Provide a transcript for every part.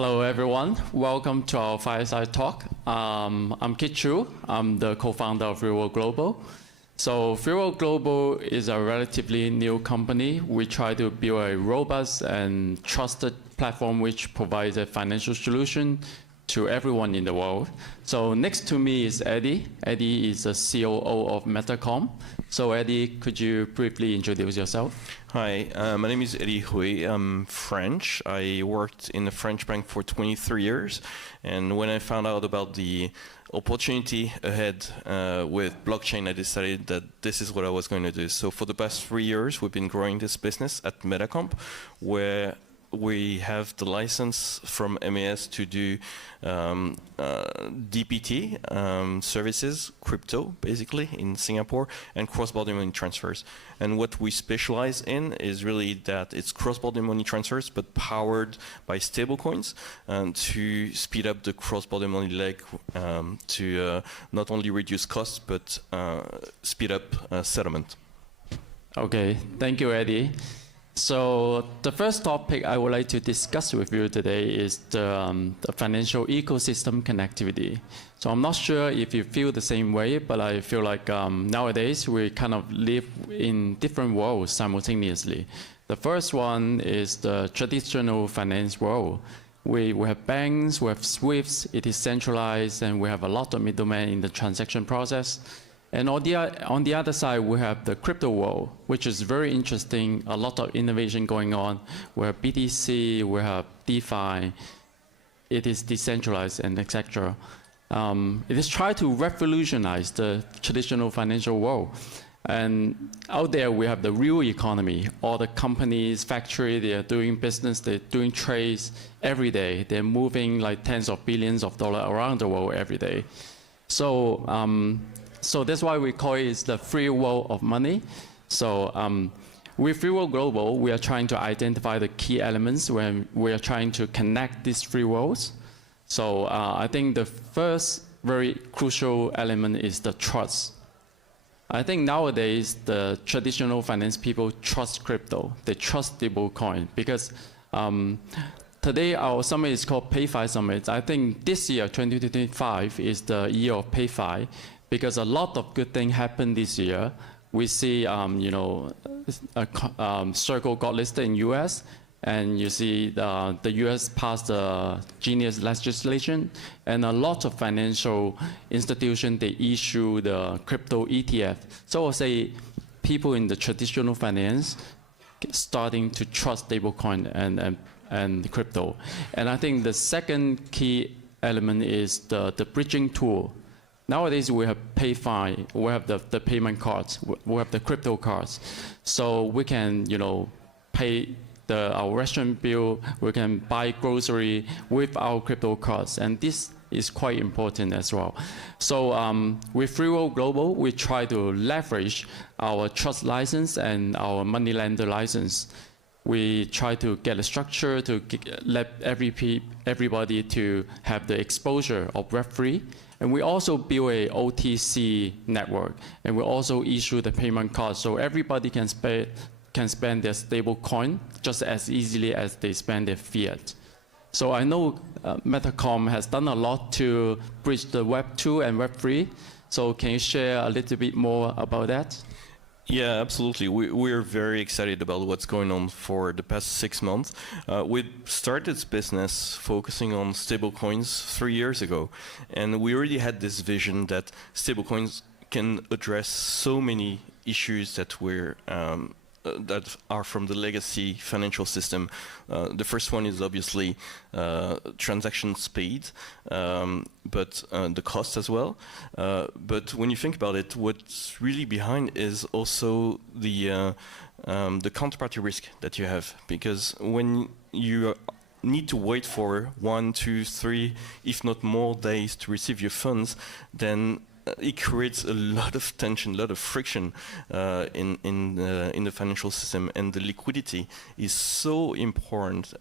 Hello, everyone. Welcome to our Fireside Talk. I'm Kit Chu. I'm the co-founder of 3World Global. So 3World Global is a relatively new company. We try to build a robust and trusted platform which provides a financial solution to everyone in the world. So next to me is Eddie. Eddie is the COO of Metacomp. So Eddie, could you briefly introduce yourself? Hi, my name is Eddie Hui. I'm French. I worked in a French bank for 23 years. And when I found out about the opportunity ahead with blockchain, I decided that this is what I was going to do. So for the past 3 years, we've been growing this business at Metacomp, where we have the license from MAS to do DPT services, crypto, basically, in Singapore, and cross-border money transfers. And what we specialize in is really that it's cross-border money transfers, but powered by stablecoins to speed up the cross-border money leg to not only reduce costs, but speed up settlement. Okay, thank you, Eddie. So the first topic I would like to discuss with you today is the financial ecosystem connectivity. So I'm not sure if you feel the same way, but I feel like nowadays we kind of live in different worlds simultaneously. The first one is the traditional finance world. We have banks, we have SWIFTs, it is centralized, and we have a lot of middlemen in the transaction process. And on the other side, we have the crypto world, which is very interesting, a lot of innovation going on. We have BTC, we have DeFi, it is decentralized, and etc. It is trying to revolutionize the traditional financial world. And out there, we have the real economy. All the companies, factory, they are doing business, they're doing trades every day. They're moving like tens of billions of dollars around the world every day. So that's why we call it the free world of money. So with 3World Global, we are trying to identify the key elements when we are trying to connect these three worlds. So I think the first very crucial element is the trust. I think nowadays the traditional finance people trust crypto. They trust stablecoin because today our summit is called PayFi Summit. I think this year, 2025, is the year of PayFi, because a lot of good things happened this year. We see, Circle got listed in US, and you see the US passed the Genius legislation, and a lot of financial institutions, they issue the crypto ETF. So I'll say people in the traditional finance starting to trust stablecoin and crypto. And I think the second key element is the bridging tool. Nowadays, we have PayFi, we have the payment cards, we have the crypto cards. So we can, pay our restaurant bill, we can buy grocery with our crypto cards. And this is quite important as well. So with 3World Global, we try to leverage our trust license and our money lender license. We try to get a structure to let everybody to have the exposure of Web3. And we also build a OTC network, and we also issue the payment card, so everybody can spend their stable coin just as easily as they spend their fiat. So I know Metacomp has done a lot to bridge the Web 2 and Web 3. So can you share a little bit more about that? Yeah, absolutely. We're very excited about what's going on for the past 6 months. We started this business focusing on stablecoins 3 years ago, and we already had this vision that stablecoins can address so many issues that that are from the legacy financial system. The first one is obviously transaction speed, but the cost as well. But when you think about it, what's really behind is also the counterparty risk that you have, because when you need to wait for 1, 2, 3, if not more days to receive your funds, then it creates a lot of tension, a lot of friction in the financial system, and the liquidity is so important.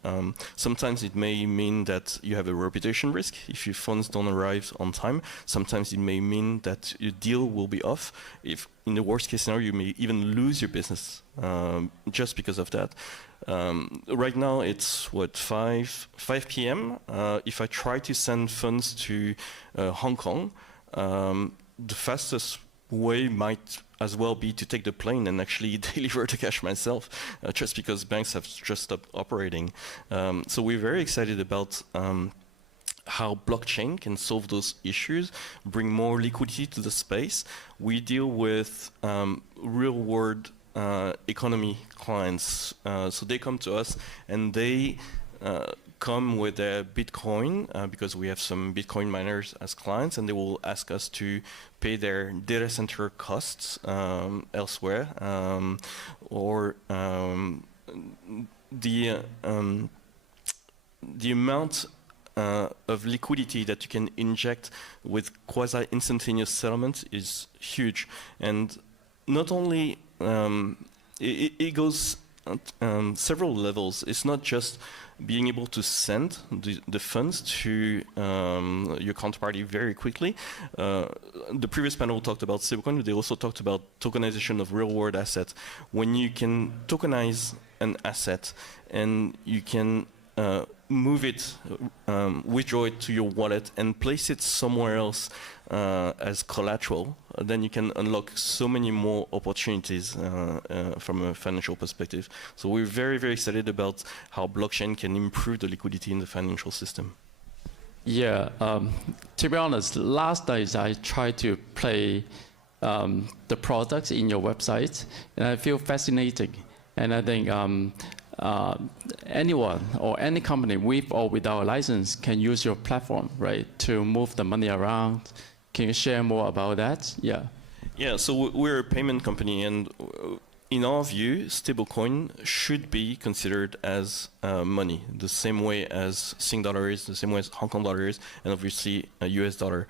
Sometimes it may mean that you have a reputation risk if your funds don't arrive on time. Sometimes it may mean that your deal will be off. If in the worst case scenario, you may even lose your business just because of that. Right now it's what 5 p.m. If I try to send funds to Hong Kong, the fastest way might as well be to take the plane and actually deliver the cash myself, just because banks have just stopped operating. So we're very excited about how blockchain can solve those issues, bring more liquidity to the space. We deal with real-world economy clients, so they come to us and they come with their Bitcoin because we have some Bitcoin miners as clients, and they will ask us to pay their data center costs elsewhere, or the amount of liquidity that you can inject with quasi-instantaneous settlement is huge. And not only, it goes several levels. It's not just being able to send the funds to your counterparty very quickly. The previous panel talked about stablecoin. They also talked about tokenization of real-world assets. When you can tokenize an asset and you can move it, withdraw it to your wallet and place it somewhere else as collateral, then you can unlock so many more opportunities from a financial perspective. So we're very, very excited about how blockchain can improve the liquidity in the financial system. Yeah, to be honest, last night I tried to play the products in your website, and I feel fascinating. And I think anyone or any company with or without a license can use your platform, right, to move the money around. Can you share more about that? Yeah. Yeah, so we're a payment company, and in our view, stablecoin should be considered as money, the same way as Sing dollar is, the same way as Hong Kong dollar is, and obviously a US dollar.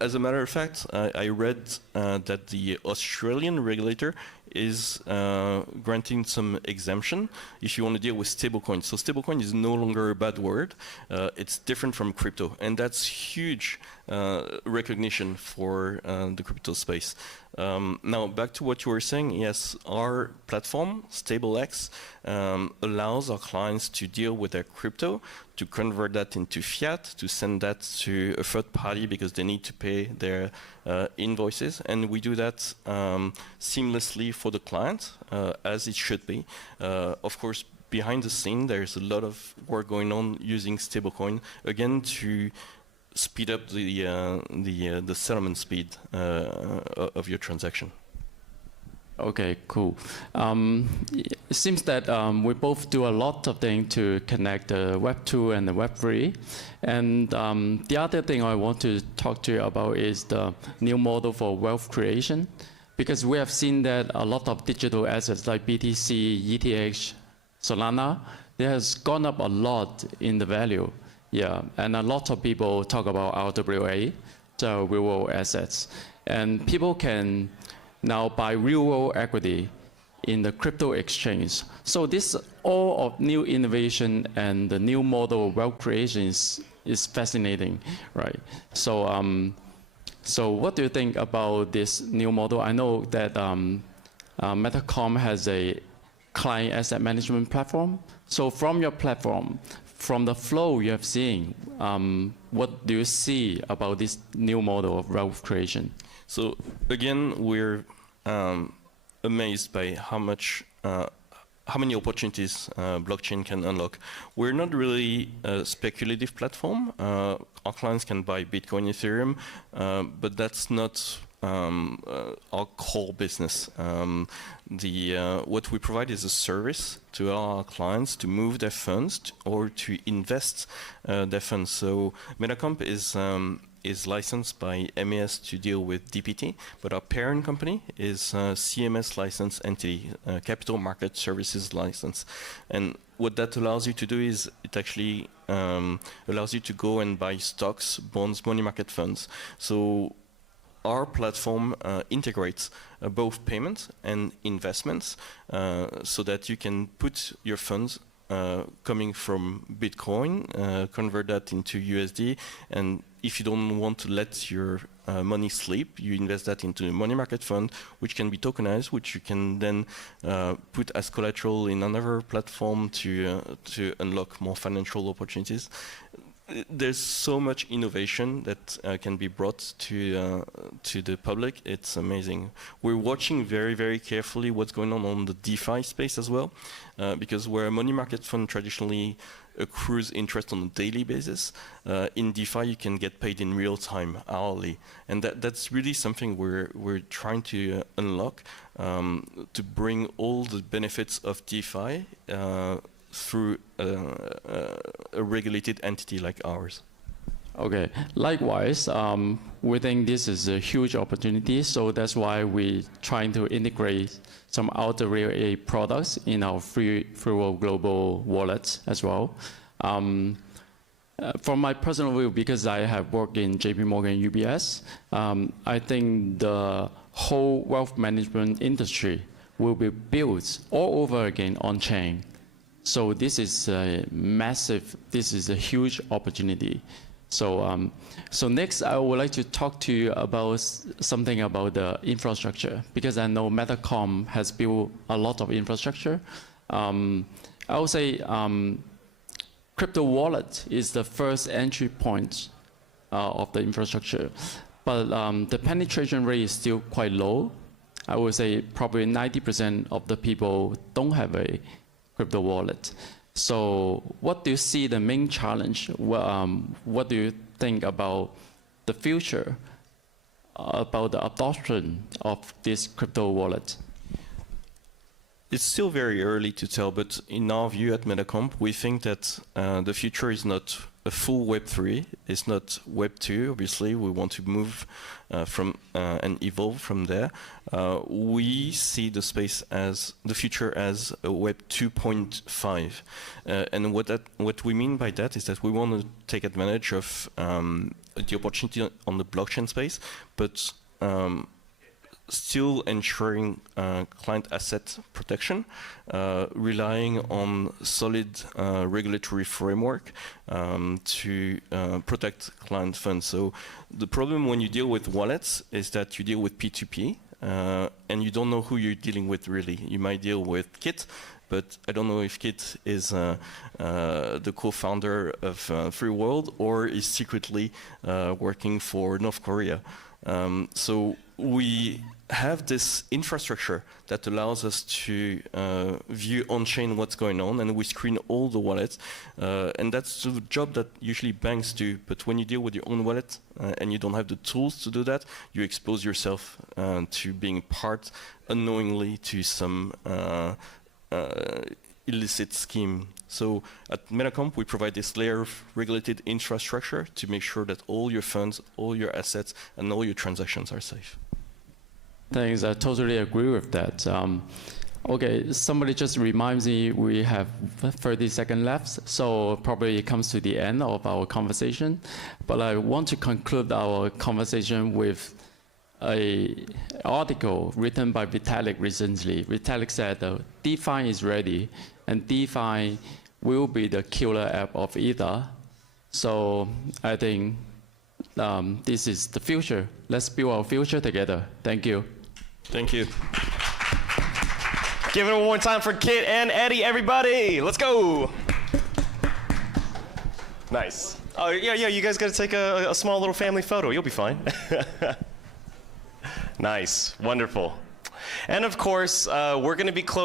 As a matter of fact, I read that the Australian regulator is granting some exemption if you want to deal with stablecoin. So stablecoin is no longer a bad word. It's different from crypto, and that's huge recognition for the crypto space. Now, back to what you were saying, yes, our platform, StableX, allows our clients to deal with their crypto, to convert that into fiat, to send that to a third party because they need to pay their invoices. And we do that seamlessly for the client, as it should be. Of course, behind the scene, there's a lot of work going on using stablecoin, again, to speed up the settlement speed of your transaction. Okay, cool. It seems that we both do a lot of things to connect the Web 2 and the Web 3. And the other thing I want to talk to you about is the new model for wealth creation. Because we have seen that a lot of digital assets like BTC, ETH, Solana, they has gone up a lot in the value. Yeah, and a lot of people talk about RWA, so real-world assets. And people can now buy real-world equity in the crypto exchange. So this all of new innovation and the new model of wealth creation is fascinating, right? So, so what do you think about this new model? I know that Metacomp has a client asset management platform. So from your platform, from the flow you have seen, what do you see about this new model of wealth creation? So again, we're amazed by how many opportunities blockchain can unlock. We're not really a speculative platform. Our clients can buy Bitcoin, Ethereum, but that's not our core business. What we provide is a service to our clients to move their funds or to invest their funds. So Metacomp is licensed by MAS to deal with DPT, but our parent company is CMS licensed entity, Capital Market Services license. And what that allows you to do is it actually allows you to go and buy stocks, bonds, money market funds. So our platform integrates both payments and investments so that you can put your funds coming from Bitcoin, convert that into USD, and if you don't want to let your money sleep, you invest that into a money market fund, which can be tokenized, which you can then put as collateral in another platform to unlock more financial opportunities. There's so much innovation that can be brought to the public. It's amazing. We're watching very, very carefully what's going on the DeFi space as well, because where a money market fund traditionally accrues interest on a daily basis, in DeFi you can get paid in real time, hourly, and that's really something we're trying to unlock, to bring all the benefits of DeFi through a regulated entity like ours. Okay. Likewise, we think this is a huge opportunity, so that's why we're trying to integrate some RWA products in our 3World global wallet as well. From my personal view, because I have worked in JP Morgan, UBS, I think the whole wealth management industry will be built all over again on chain. So this is a huge opportunity. So, so next I would like to talk to you about something about the infrastructure, because I know Metacomp has built a lot of infrastructure. I would say crypto wallet is the first entry point of the infrastructure, but the penetration rate is still quite low. I would say probably 90% of the people don't have a crypto wallet. So what do you see the main challenge? What do you think about the future, about the adoption of this crypto wallet? It's still very early to tell, but in our view at Metacomp, we think that the future is not a full Web3, it's not Web2, obviously. We want to move from and evolve from there. We see the space as the future as a Web 2.5. And what we mean by that is that we want to take advantage of the opportunity on the blockchain space, but still ensuring client asset protection, relying on solid regulatory framework to protect client funds. So the problem when you deal with wallets is that you deal with P2P, and you don't know who you're dealing with really. You might deal with Kit, but I don't know if Kit is the co-founder of 3World or is secretly working for North Korea. So we have this infrastructure that allows us to view on-chain what's going on, and we screen all the wallets, and that's the job that usually banks do. But when you deal with your own wallet and you don't have the tools to do that, you expose yourself to being part unknowingly to some illicit scheme. So at Metacomp, we provide this layer of regulated infrastructure to make sure that all your funds, all your assets, and all your transactions are safe. Thanks, I totally agree with that. Okay, somebody just reminds me we have 30 seconds left, so probably it comes to the end of our conversation. But I want to conclude our conversation with an article written by Vitalik recently. Vitalik said DeFi is ready, and DeFi will be the killer app of Ether. So I think this is the future. Let's build our future together. Thank you. Thank you. Give it one more time for Kit and Eddie, everybody. Let's go. Nice. Oh, yeah, you guys got to take a small little family photo. You'll be fine. Nice. Wonderful. And of course, we're going to be closing.